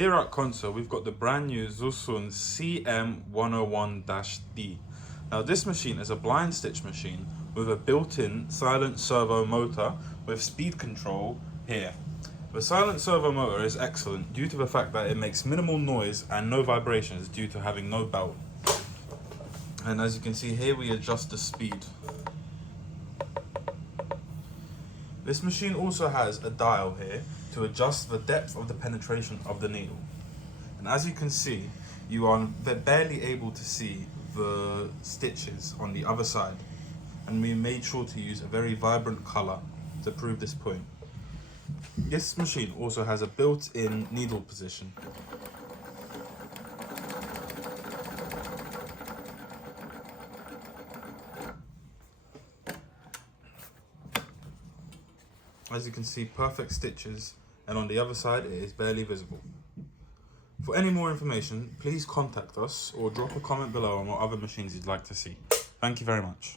Here at Consa, we've got the brand new ZUSUN CM101-D. Now this machine is a blind stitch machine with a built-in silent servo motor with speed control here. The silent servo motor is excellent due to the fact that it makes minimal noise and no vibrations due to having no belt. And as you can see here, we adjust the speed. This machine also has a dial here to adjust the depth of the penetration of the needle. And as you can see, you are barely able to see the stitches on the other side. And we made sure to use a very vibrant color to prove this point. This machine also has a built-in needle position. As you can see, perfect stitches, and on the other side it is barely visible. For any more information, please contact us or drop a comment below on what other machines you'd like to see. Thank you very much.